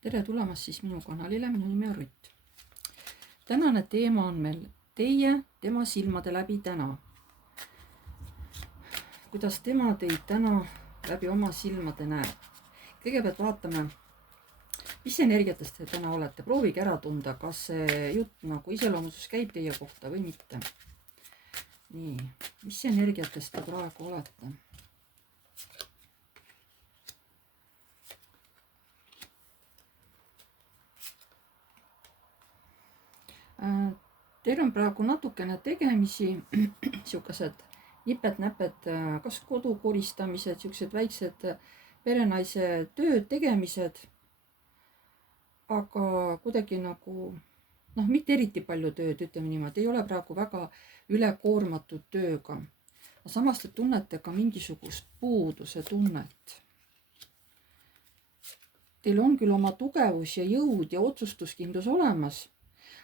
Tere tulemast siis minu kanalile, minu nimi on Rutt. Tänane teema on meil teie tema silmade läbi täna. Kuidas tema teid täna läbi oma silmade näeb. Kõigepealt vaatame, mis energiatest te täna olete. Proovige ära tunda, kas see jutt nagu iseloomustus käib teie kohta või mitte. Nii, mis energiatest te praegu olete? Teil on praegu natukene tegemisi, siukesed nipet-näpet, kas kodu koristamised, siuksed väiksed perenaise tööd tegemised, aga kuidagi nagu, mitte eriti palju tööd, ütleme niimoodi, ei ole praegu väga ülekoormatud tööga. Samas te tunnete ka mingisugust puuduse tunnet. Teil on küll oma tugevus ja jõud ja otsustuskindlus olemas,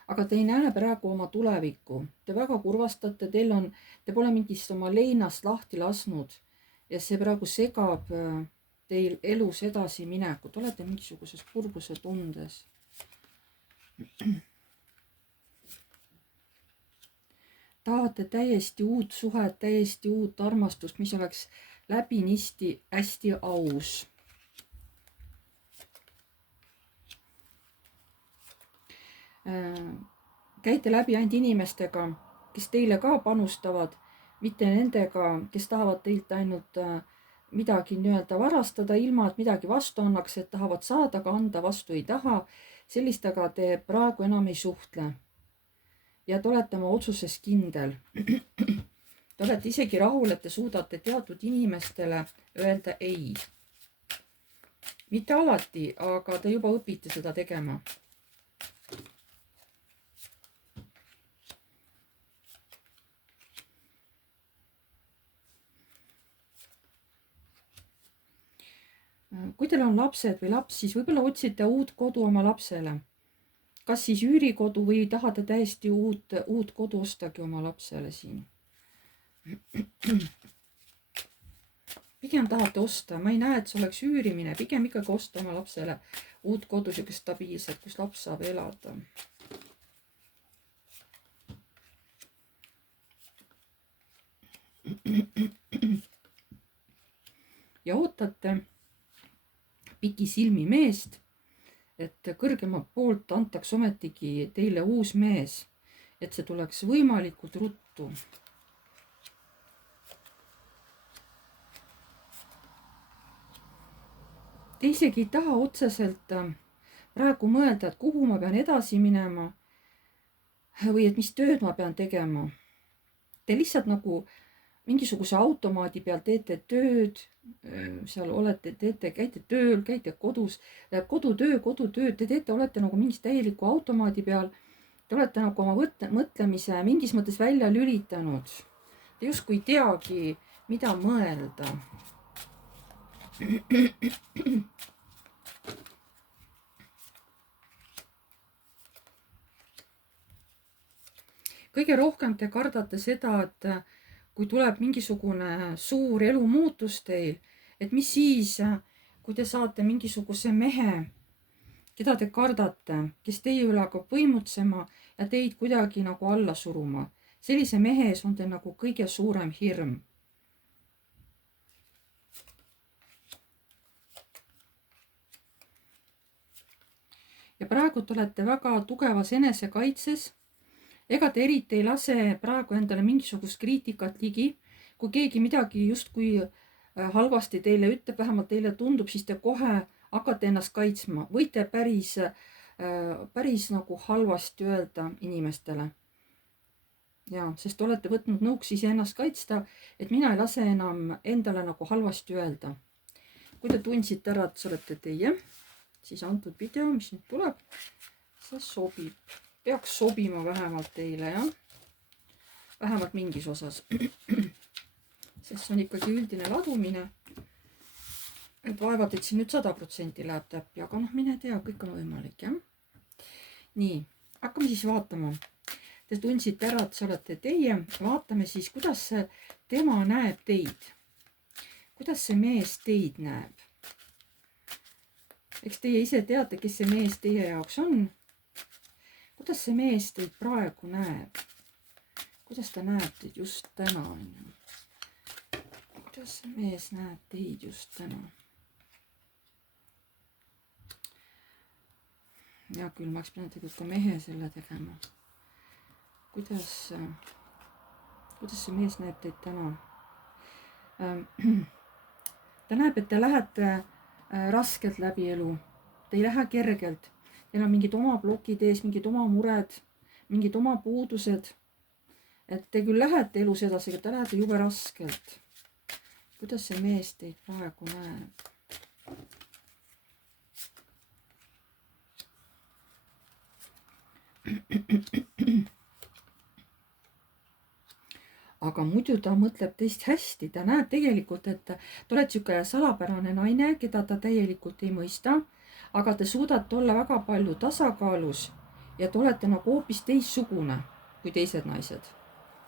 aga te ei näe praegu oma tulevikku. Te väga kurvastate, te pole mingist oma leinast lahti lasknud ja see praegu segab teil elus edasi minekut. Olete mingisuguses kurbuse tundes. Tahate täiesti uut suhet, täiesti uut armastust, mis oleks läbinisti hästi aus. Käite läbi ainult inimestega, kes teile ka panustavad, mitte nendega, kes tahavad teilt ainult midagi nii-öelda varastada, ilma et midagi vastu annaks, et tahavad saada, aga anda vastu ei taha. Sellistega te praegu enam ei suhtle. Ja te olete oma otsuses kindel. Te olete isegi rahul, et te suudate teatud inimestele öelda ei. Mitte alati, aga te juba õpite seda tegema. Kui teil on lapsed või laps, siis võib-olla otsite uut kodu oma lapsele. Kas siis üürikodu või tahate täiesti uut kodu ostagi oma lapsele siin? Pigem tahate osta, ma ei näe, et see oleks üürimine, pigem ikkagi osta oma lapsele uut kodu, siukest stabiilset, kus laps saab elada. Ja ootate pikisilmi meest, et kõrgemalt poolt antaks ometigi teile uus mees, et see tuleks võimalikult ruttu. Te isegi ei taha otseselt praegu mõelda, et kuhu ma pean edasi minema või et mis tööd ma pean tegema. Te lihtsalt nagu mingisuguse automaadi peal teete tööd, seal käite tööl, käite kodus, kodutöö, te teete, olete nagu mingis täieliku automaadi peal. Te olete nagu oma mõtlemise mingis mõttes välja lülitanud. Te justkui ei teagi, mida mõelda. Kõige rohkem te kardate seda, et kui tuleb mingisugune suur elumuutus teil, et mis siis, kui te saate mingisuguse mehe, keda te kardate, kes teie üle hakkab võimutsema ja teid kuidagi nagu alla suruma. Sellise mehe ees on teil nagu kõige suurem hirm. Ja praegu te olete väga tugevas enesekaitses. Ega te eriti ei lase praegu endale mingisugust kriitikat ligi. Kui keegi midagi justkui halvasti teile ütleb, vähemalt teile tundub, siis te kohe hakkate ennast kaitsma. Võite päris nagu halvasti öelda inimestele. Ja, sest olete võtnud nõuks ise ennast kaitsta, et mina ei lase enam endale nagu halvasti öelda. Kui te tundsite ära, et see olete teie, siis antud video, mis nüüd tuleb, see sobib. Peaks sobima vähemalt teile, jah? Vähemalt mingis osas. Sest see on ikkagi üldine ladumine. Et vaevad, et siin nüüd 100% läheb täppi, aga mine tea, kõik on võimalik, jah? Nii, hakkame siis vaatama. Te tundsite ära, et see olete teie. Vaatame siis, kuidas tema näeb teid. Kuidas see mees teid näeb? eks teie ise teate, kes see mees teie jaoks on. Kuidas see mees teid praegu näeb? Kuidas ta näeb teid just täna? Kuidas see mees näeb teid just täna? Hea küll, ma oleks pidanud tegelikult ka mehe selle tegema. Kuidas see mees näeb teid täna? Ta näeb, et te lähete raskelt läbi elu. Te ei lähe kergelt. Teil on mingid oma blokid ees, mingid oma mured, mingid oma puudused. Et te küll lähete elus edasi, aga te lähete jube raskelt. Kuidas see mees teid praegu näeb? Aga muidu ta mõtleb teist hästi. Ta näeb tegelikult, et te olete siuke salapärane naine, keda ta täielikult ei mõista, aga te suudate olla väga palju tasakaalus ja te olete nagu hoopis teistsugune kui teised naised.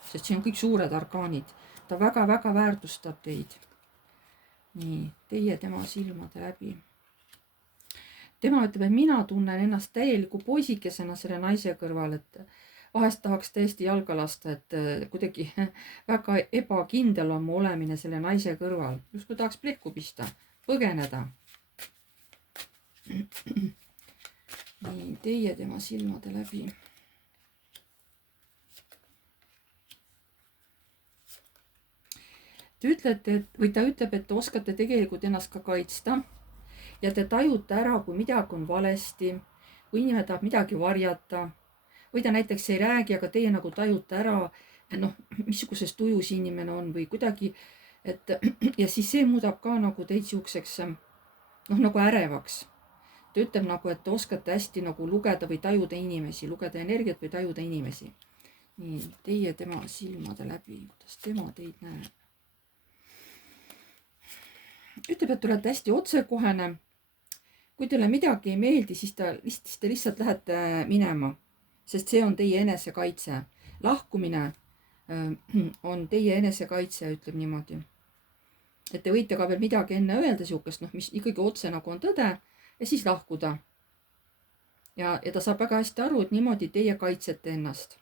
Sest siin on kõik suured arkaanid. Ta väga-väga väärtustab teid. Nii, teie tema silmade läbi. Tema ütleb, et mina tunnen ennast täieliku poisikesena selle naise kõrval, et vahest tahaks täiesti jalga lasta, et kuidagi väga ebakindel on mu olemine selle naise kõrval. Just kui tahaks plehku pista, põgeneda. Nii, teie tema silmade läbi. Te ütlete, või ta ütleb, et te oskate tegelikult ennast ka kaitsta ja te tajute ära, kui midagi on valesti, kui inimene tahab midagi varjata või ta näiteks ei räägi, aga teie nagu tajute ära, missuguses tujus inimene on või kuidagi, et ja siis see muudab ka nagu teid siukseks nagu ärevaks. Ta ütleb nagu, et te oskate hästi nagu lugeda või tajuda inimesi, lugeda energiat või tajuda inimesi. Nii, teie tema silmade läbi, kuidas tema teid näeb. Ütleb, et te olete hästi otsekohene. Kui teile midagi ei meeldi, siis te lihtsalt lähete minema, sest see on teie enesekaitse. Lahkumine on teie enesekaitse, ütleb niimoodi. Et te võite ka veel midagi enne öelda siukest, mis ikkagi otse nagu on tõde ja siis lahkuda. Ja ta saab väga hästi aru, et niimoodi teie kaitsete ennast.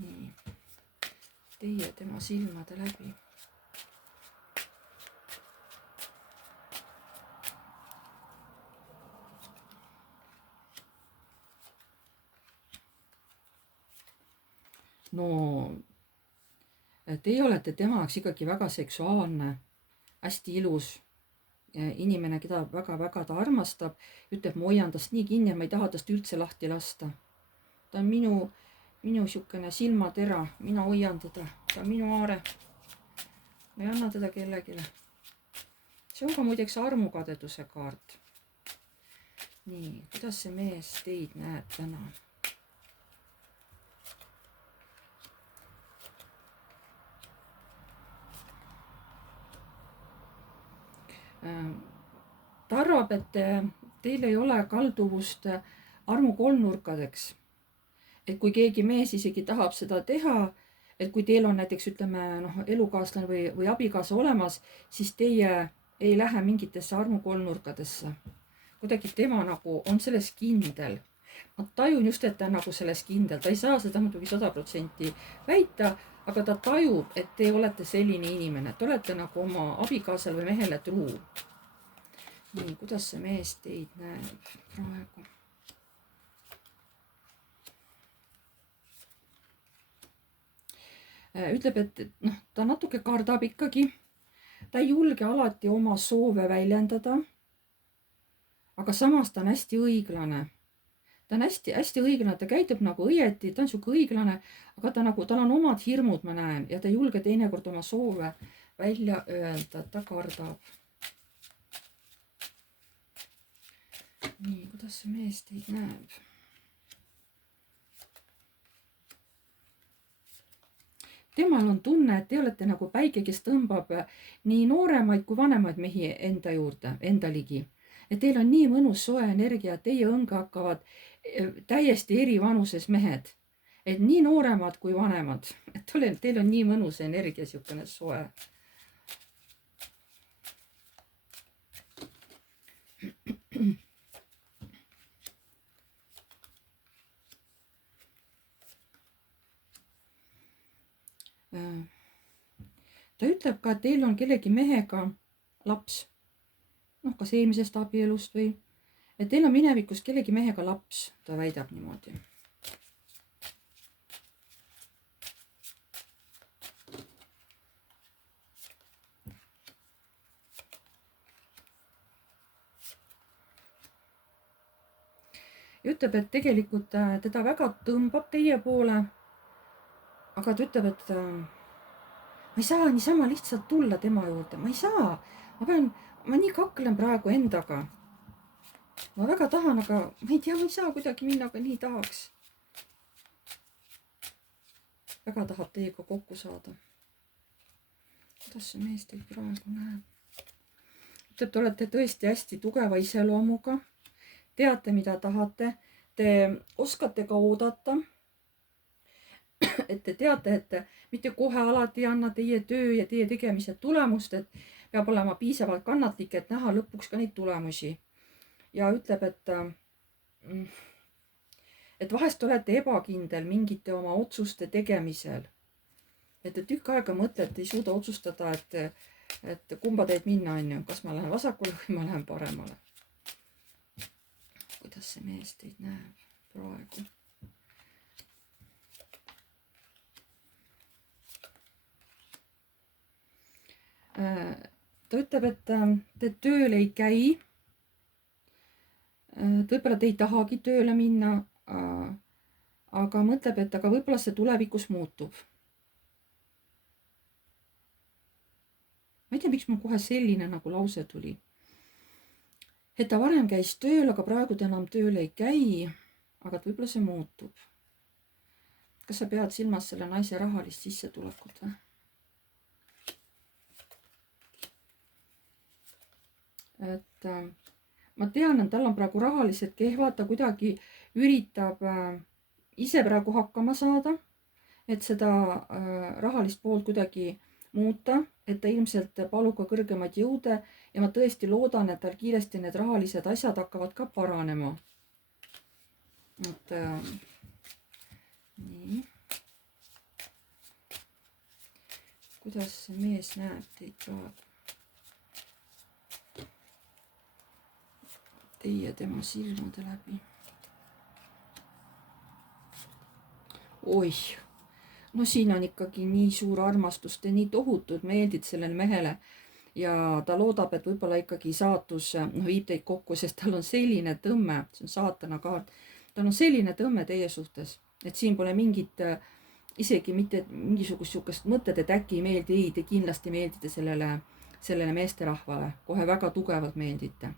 Nii. Teie tema silmade läbi. No, teie olete tema jaoks ikkagi väga seksuaalne, hästi ilus inimene, keda väga-väga ta armastab. Ütleb, ma hoian tast nii kinni, et ma ei taha tast üldse lahti lasta. Ta on minu siukene silmatera, mina hoian teda, ta on minu aare. Ma ei anna teda kellegile. See on ka muideks armukadeduse kaart. Nii, kuidas see mees teid näeb täna? Ta arvab, et teil ei ole kalduvust armukolmnurkadeks. Et kui keegi mees isegi tahab seda teha, et kui teil on näiteks elukaaslane või abikaasa olemas, siis teie ei lähe mingitesse armukolmnurkadesse. Kuidagi tema nagu on selles kindel. Ma tajun just, et ta on nagu selles kindel. Ta ei saa seda muidugi 100% väita, aga ta tajub, et te olete selline inimene. Te olete nagu oma abikaasal või mehele truu. Nii, kuidas see mees teid näeb praegu? Ütleb, et ta natuke kardab ikkagi. Ta ei julge alati oma soove väljendada. Aga samas ta on hästi õiglane. Ta on hästi õiglane, ta käitub nagu õieti, ta on siuke õiglane, aga tal on omad hirmud, ma näen, ja ta ei julge teinekord oma soove välja öelda, ta kardab. Nii, kuidas see mees teid näeb? Temal on tunne, et te olete nagu päike, kes tõmbab nii nooremaid kui vanemaid mehi enda juurde, enda ligi. Et teil on nii mõnus soe energia, et teie õnge hakkavad täiesti eri vanuses mehed. Et nii nooremad kui vanemad. Et teil on nii mõnus energia, siukene soe. ütleb ka, et teil on kellegi mehega laps, noh, kas eelmisest abielust või, et teil on minevikus kellegi mehega laps, ta väidab niimoodi. Ja ütleb, et tegelikult teda väga tõmbab teie poole, aga ta ütleb, et ma ei saa niisama lihtsalt tulla tema juurde, ma ei saa, ma nii kaklen praegu endaga. Ma väga tahan, aga ma ei tea, ma ei saa kuidagi minna, aga nii tahaks. Väga tahab teiega kokku saada. Kuidas see mees teid praegu näeb? Ütleb, te olete tõesti hästi tugeva iseloomuga. Teate, mida tahate. Te oskate ka oodata. Et te teate, et mitte kohe alati ei anna teie töö ja teie tegemised tulemust, et peab olema piisavalt kannatlik, et näha lõpuks ka neid tulemusi. Ja ütleb, et vahest olete ebakindel mingite oma otsuste tegemisel. Et te tükk aega mõtlete, ei suuda otsustada, et kumba teed minna on ju, kas ma lähen vasakule või ma lähen paremale. Kuidas see mees teid näeb praegu? Ta ütleb, et te tööl ei käi. Võib-olla te ei tahagi tööle minna, aga mõtleb, et aga võib-olla see tulevikus muutub. Ma ei tea, miks mul kohe selline nagu lause tuli. Et ta varem käis tööl, aga praegu ta enam tööl ei käi, aga võib-olla see muutub. Kas sa pead silmas selle naise rahalist sissetulekut või? Et ma tean, et tal on praegu rahalised kehvad, ta kuidagi üritab ise praegu hakkama saada, et seda rahalist poolt kuidagi muuta, et ta ilmselt palub ka kõrgemaid jõude ja ma tõesti loodan, et tal kiiresti need rahalised asjad hakkavad ka paranema. Et nii. Kuidas see mees näeb teid praegu? Teie tema silmade läbi. Oih, no siin on ikkagi nii suur armastus, te nii tohutud meeldid sellele mehele ja ta loodab, et võib-olla ikkagi saatus viib teid kokku, sest tal on selline tõmme, see on saatana kaart, tal on selline tõmme teie suhtes, et siin pole mingit, isegi mitte mingisugust sihukest mõtted, et äkki ei meeldi, ei, te kindlasti meeldite sellele meesterahvale, kohe väga tugevalt meeldite.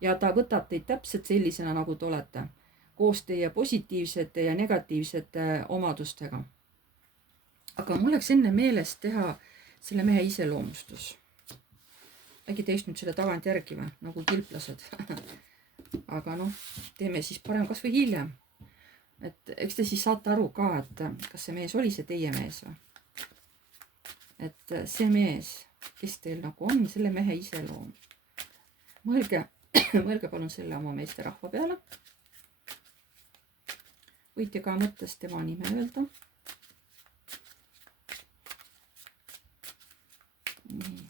Ja ta võtab teid täpselt sellisena, nagu te olete, koos teie positiivsete ja negatiivsete omadustega. Aga mul läks enne meelest teha selle mehe iseloomustus. Äkki teist nüüd selle tagant järgi või, nagu kilplased. Aga noh, teeme siis parem kas või hiljem. Et eks te siis saate aru ka, et kas see mees oli see teie mees või. Et see mees, kes teil nagu on, selle mehe iseloom. Mõelge palun selle oma meesterahva peale. Võite ka mõttes tema nime öelda. Nii.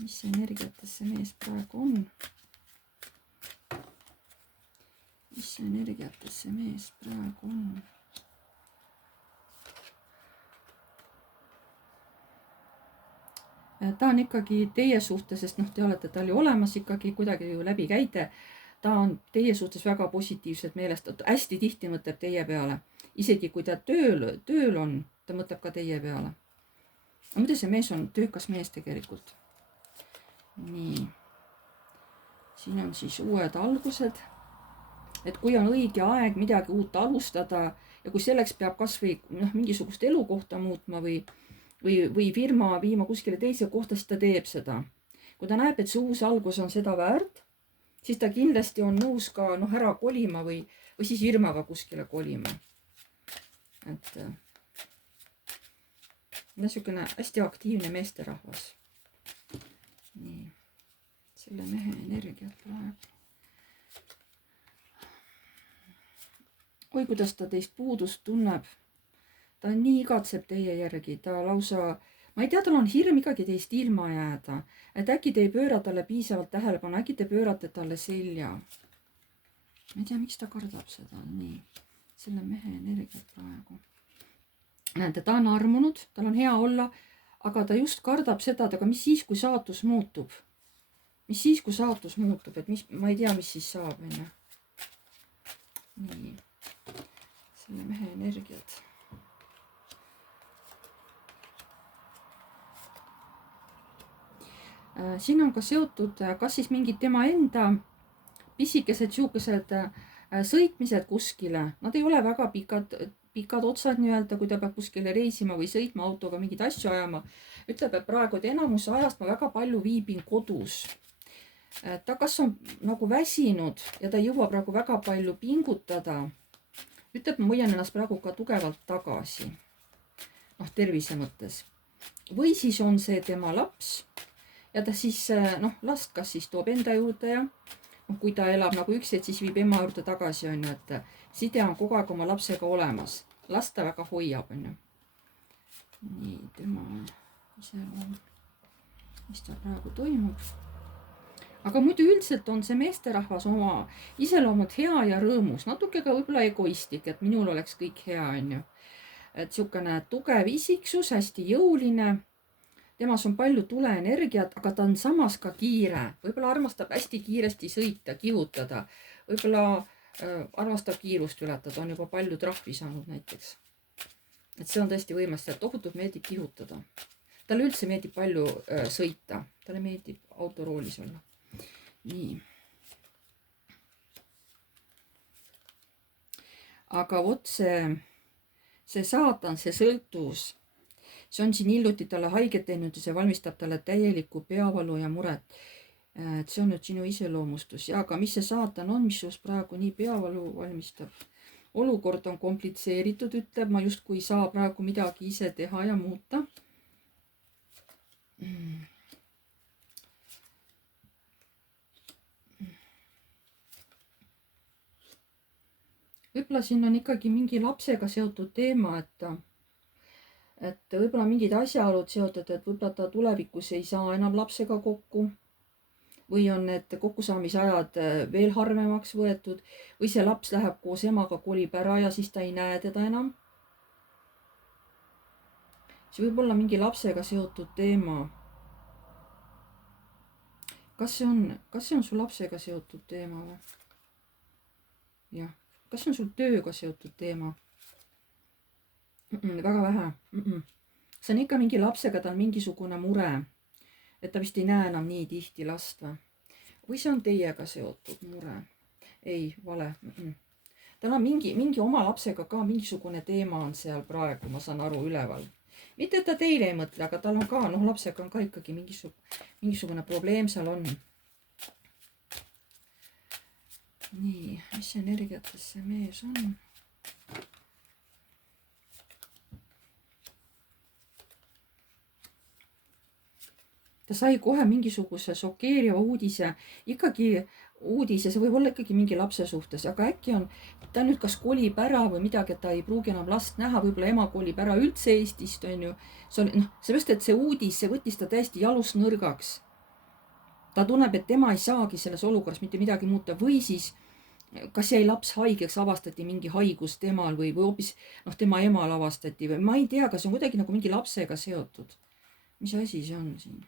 Mis energiates see mees praegu on? Mis energiates see mees praegu on? Ta on ikkagi teie suhtes, sest noh, te olete tal ju olemas ikkagi, kuidagi ju läbi käite. Ta on teie suhtes väga positiivselt meelestatud, hästi tihti mõtleb teie peale. Isegi kui ta tööl on, ta mõtleb ka teie peale. Aga muide, see mees on töökas mees tegelikult. Nii. Siin on siis uued algused. Et kui on õige aeg midagi uut alustada ja kui selleks peab kas või mingisugust elukohta muutma või firma viima kuskile teise kohta, siis ta teeb seda. Kui ta näeb, et see uus algus on seda väärt, siis ta kindlasti on nõus ka ära kolima või siis firmaga kuskile kolima. Et niisugune hästi aktiivne meesterahvas. Nii, selle mehe energiat praegu. Oi, kuidas ta teist puudust tunneb. Ta nii igatseb teie järgi, ta lausa ma ei tea, tal on hirm ikkagi teist ilma jääda. Et äkki te ei pööra talle piisavalt tähelepanu, äkki te pöörate talle selja. Ma ei tea, miks ta kardab seda. Nii, selle mehe energiat praegu. Näete, ta on armunud, tal on hea olla, aga ta just kardab seda, et aga mis siis, kui saatus muutub? Mis siis, kui saatus muutub, et ma ei tea, mis siis saab, onju. Nii, selle mehe energiat. Siin on ka seotud, kas siis mingid tema enda pisikesed siukesed sõitmised kuskile. Nad ei ole väga pikad otsad nii-öelda, kui ta peab kuskile reisima või sõitma autoga mingeid asju ajama. Ütleb, et praegu, et enamuse ajast ma väga palju viibin kodus. Ta kas on nagu väsinud ja ta ei jõua praegu väga palju pingutada. Ütleb, ma hoian ennast praegu ka tugevalt tagasi. Noh, tervise mõttes. Või siis on see tema laps ja ta siis, noh, last kas siis toob enda juurde ja kui ta elab nagu üksi, et siis viib ema juurde tagasi, on ju, et side on kogu aeg oma lapsega olemas. Last ta väga hoiab, on ju. Nii, tema iseloom, mis ta praegu toimub. Aga muidu üldiselt on see meesterahvas oma iseloomult hea ja rõõmus. Natuke ka võib-olla egoistlik, et minul oleks kõik hea, on ju. Et siukene tugev isiksus, hästi jõuline. Temas on palju tuleenergiat, aga ta on samas ka kiire. Võib-olla armastab hästi kiiresti sõita, kihutada. Võib-olla armastab kiirust ületada, on juba palju trahvi saanud näiteks. Et see on tõesti võimas, et tohutult meeldib kihutada. Talle üldse meeldib palju sõita. Talle meeldib autoroolis olla. Nii. Aga vot see saatan, see sõltuvus. See on siin hiljuti talle haiget teinud ja see valmistab talle täielikku peavalu ja muret. Et see on nüüd sinu iseloomustus. Ja aga mis see saatan on, mis just praegu nii peavalu valmistab? Olukord on komplitseeritud, ütleb. Ma justkui ei saa praegu midagi ise teha ja muuta. Võib-olla siin on ikkagi mingi lapsega seotud teema, et võib-olla mingid asjaolud seotud, et võib-olla ta tulevikus ei saa enam lapsega kokku või on need kokkusaamise-ajad veel harvemaks võetud või see laps läheb koos emaga, kolib ära ja siis ta ei näe teda enam. See võib olla mingi lapsega seotud teema. Kas see on su lapsega seotud teema või? Jah. Kas see on sul tööga seotud teema? Väga vähe. See on ikka mingi lapsega, ta on mingisugune mure, et ta vist ei näe enam nii tihti last või see on teiega seotud mure? Ei, vale. Tal on mingi oma lapsega ka mingisugune teema on seal praegu, ma saan aru, üleval. Mitte, et ta teile ei mõtle, aga tal on ka, noh, lapsega on ka ikkagi mingisugune probleem seal on. Nii, mis energiates see mees on? Ta sai kohe mingisuguse šokeeriva uudise, ikkagi uudise, see võib olla ikkagi mingi lapse suhtes, aga äkki on, ta nüüd kas kolib ära või midagi, et ta ei pruugi enam last näha, võib-olla ema kolib ära üldse Eestist, on ju. Sellepärast, et see uudis, see võttis ta täiesti jalust nõrgaks. Ta tunneb, et tema ei saagi selles olukorras mitte midagi muuta või siis kas jäi laps haigeks, avastati mingi haigus temal või hoopis tema emal avastati või ma ei tea, kas on kuidagi nagu mingi lapsega seotud. Mis asi see on siin?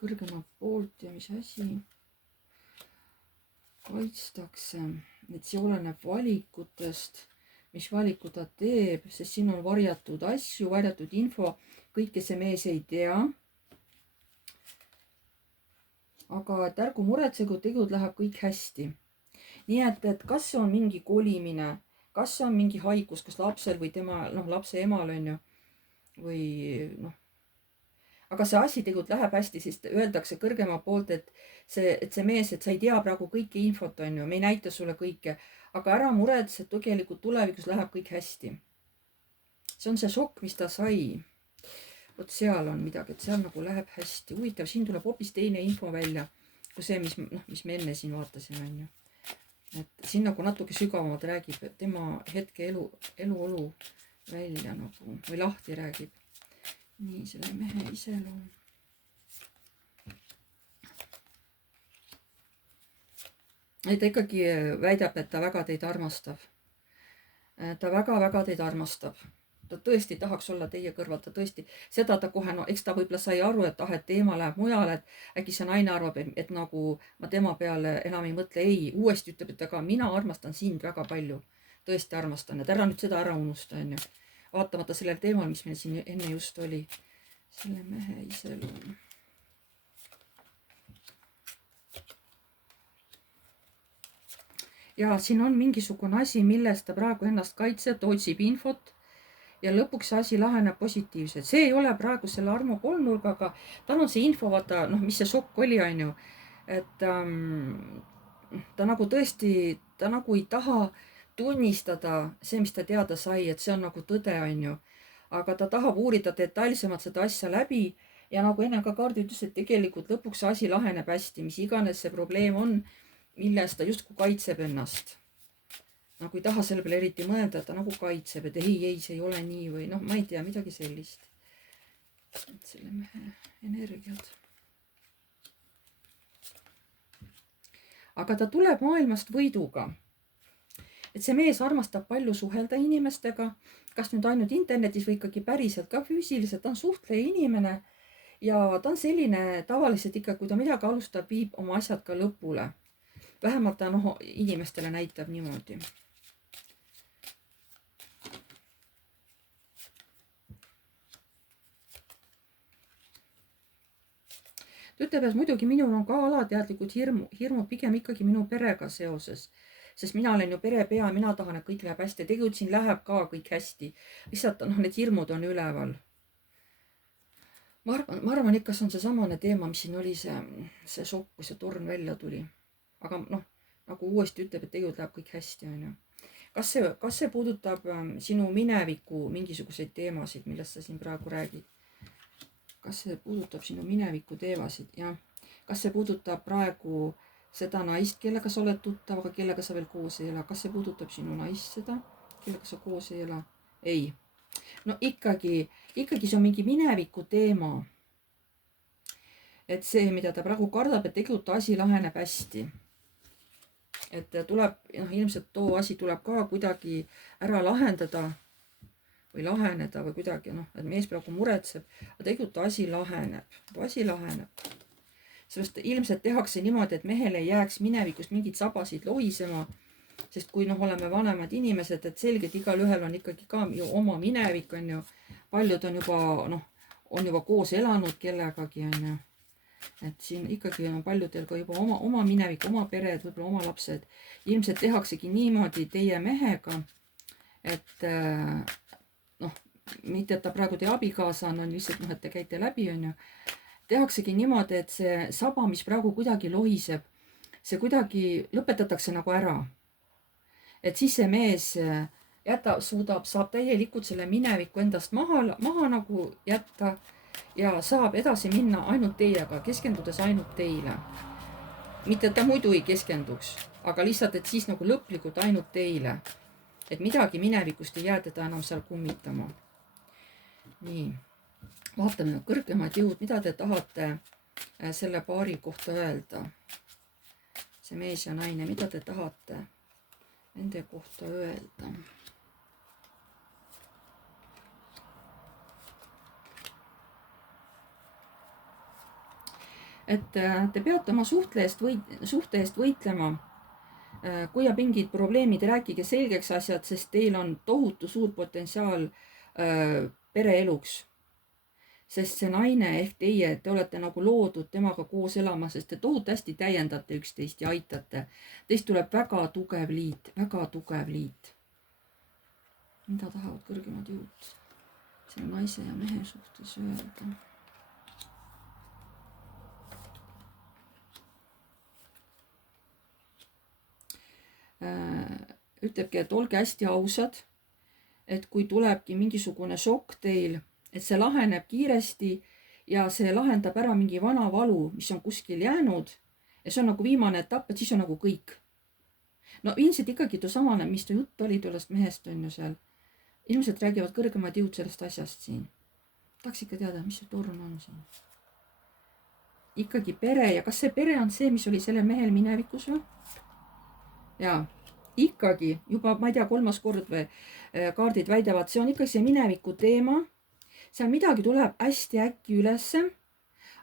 Kõrgema poolt ja mis asi? Kaitstakse, et see oleneb valikutest, mis valiku ta teeb, sest siin on varjatud asju, varjatud info, kõike see mees ei tea. Aga et ärgu muretsegu, tegud läheb kõik hästi. Nii et kas on mingi kolimine, kas on mingi haigus, kas lapsel või tema, lapse emal on ju, või aga see asi tegelikult läheb hästi, sest öeldakse kõrgema poolt, et see mees, et sa ei tea praegu kõike infot, on ju, me ei näita sulle kõike, aga ära muretse, et tegelikult tulevikus läheb kõik hästi. See on see šokk, mis ta sai. Vot seal on midagi, et seal nagu läheb hästi. Huvitav, siin tuleb hoopis teine info välja, kui see, mis me enne siin vaatasime, on ju. Et siin nagu natuke sügavamalt räägib tema hetke eluolu välja nagu, või lahti räägib. nii, selle mehe iseloom. Ta ikkagi väidab, et ta väga teid armastab. Ta väga-väga teid armastab. Ta tõesti tahaks olla teie kõrval, ta tõesti, seda ta kohe, no eks ta võib-olla sai aru, et et teema läheb mujale, et äkki see naine arvab, et nagu ma tema peale enam ei mõtle. Ei, uuesti ütleb, et aga mina armastan sind väga palju. Tõesti armastan, et ära nüüd seda ära unusta, on ju. Vaatamata sellel teemal, mis meil siin enne just oli. Selle mehe iseloom. Ja siin on mingisugune asi, millest ta praegu ennast kaitseb, ta otsib infot ja lõpuks see asi laheneb positiivselt. See ei ole praegu selle armu kolmnurgaga, tal on see info, vaata, noh, mis see šokk oli, on ju, et ta nagu tõesti, ta nagu ei taha tunnistada see, mis ta teada sai, et see on nagu tõde, on ju, aga ta tahab uurida detailsemalt seda asja läbi ja nagu enne ka Kaardi ütles, et tegelikult lõpuks see asi laheneb hästi, mis iganes see probleem on, milles ta justkui kaitseb ennast. Nagu ei taha selle peale eriti mõelda, et ta nagu kaitseb, et ei, see ei ole nii või noh, ma ei tea, midagi sellist. Et selle mehe energiad. Aga ta tuleb maailmast võiduga. Et see mees armastab palju suhelda inimestega, kas nüüd ainult internetis või ikkagi päriselt ka füüsiliselt, ta on suhtleja inimene ja ta on selline tavaliselt ikka, kui ta midagi alustab, viib oma asjad ka lõpule. Vähemalt ta inimestele näitab niimoodi. Ta ütleb, et muidugi minul on ka alateadlikud hirmud pigem ikkagi minu perega seoses, sest mina olen ju perepea, mina tahan, et kõik läheb hästi. Tegelikult siin läheb ka kõik hästi. Lihtsalt need hirmud on üleval. Ma arvan ikka see on seesamane teema, mis siin oli see šokk, kui see torn välja tuli. Aga nagu uuesti ütleb, et tegelikult läheb kõik hästi, on ju. Kas see puudutab sinu mineviku mingisuguseid teemasid, millest sa siin praegu räägid? Kas see puudutab sinu mineviku teemasid? Ja kas see puudutab praegu seda naist, kellega sa oled tuttav, aga kellega sa veel koos ei ela? Kas see puudutab sinu naist seda, kellega sa koos ei ela? Ei. No ikkagi see on mingi mineviku teema. Et see, mida ta praegu kardab, et tegelikult asi laheneb hästi. Et tuleb, ilmselt too asi tuleb ka kuidagi ära lahendada või laheneda või kuidagi, et mees praegu muretseb, aga tegelikult asi laheneb. Sellest ilmselt tehakse niimoodi, et mehel ei jääks minevikust mingid sabasid lohisema, sest kui oleme vanemad inimesed, et selgelt igal ühel on ikkagi ka ju oma minevik, on ju. Paljud on juba koos elanud kellegagi, on ju. Et siin ikkagi on paljudel ka juba oma minevik, oma pered, võib-olla oma lapsed. Ilmselt tehaksegi niimoodi teie mehega, et mitte, et ta praegu teie abikaasa on lihtsalt, et te käite läbi, on ju. Tehaksegi niimoodi, et see saba, mis praegu kuidagi lohiseb, see kuidagi lõpetatakse nagu ära. Et siis see mees saab täielikult selle mineviku endast maha nagu jätta ja saab edasi minna ainult teiega, keskendudes ainult teile. Mitte, et ta muidu ei keskenduks, aga lihtsalt, et siis nagu lõplikult ainult teile. Et midagi minevikust ei jää teda enam seal kummitama. Nii, vaatame kõrgemad jõud, mida te tahate selle paari kohta öelda. See mees ja naine, mida te tahate nende kohta öelda? Et te peate oma suhte eest võitlema. Kui jääb mingid probleemid, rääkige selgeks asjad, sest teil on tohutu suur potentsiaal pereeluks. Sest see naine ehk teie, te olete nagu loodud temaga koos elama, sest te tohutu hästi täiendate üksteist ja aitate. Teist tuleb väga tugev liit, väga tugev liit. Mida tahavad kõrgemad jõud selle naise ja mehe suhtes öelda? Ütlebki, et olge hästi ausad, et kui tulebki mingisugune šokk teil, et see laheneb kiiresti ja see lahendab ära mingi vana valu, mis on kuskil jäänud ja see on nagu viimane etapp, et siis on nagu kõik. No ilmselt ikkagi samane, mis jutt oli sellest mehest on ju seal. Ilmselt räägivad kõrgemad jõud sellest asjast siin. tahaks ikka teada, mis see torn on siin. Ikkagi pere ja kas see pere on see, mis oli sellel mehel minevikus või? Jaa, ikkagi juba, ma ei tea, 3. kord või kaardid väidavad, see on ikkagi see mineviku teema. Seal midagi tuleb hästi äkki ülesse,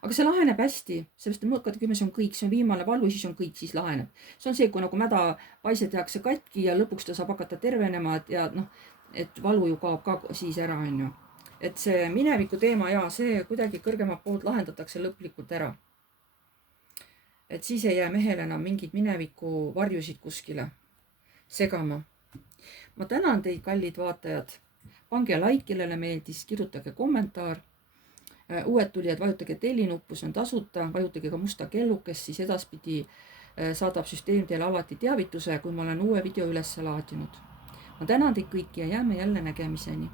aga see laheneb hästi, sellepärast et mõõkade 10, see on kõik, see on viimane valu, siis on kõik, siis laheneb. See on see, kui nagu mäda paise tehakse katki ja lõpuks ta saab hakata tervenema, ja noh, et valu ju kaob ka siis ära, on ju. Et see mineviku teema ja see kuidagi kõrgemalt poolt lahendatakse lõplikult ära. Et siis ei jää mehel enam mingid mineviku varjusid kuskile segama. Ma tänan teid, kallid vaatajad. Pange like, kellele meeldis, kirjutage kommentaar. Uued tulijad, vajutage tellinuppu, see on tasuta. Vajutage ka musta kellukest, siis edaspidi saadab süsteem teile alati teavituse, kui ma olen uue video üles laadinud. Ma tänan teid kõiki ja jääme jälle nägemiseni.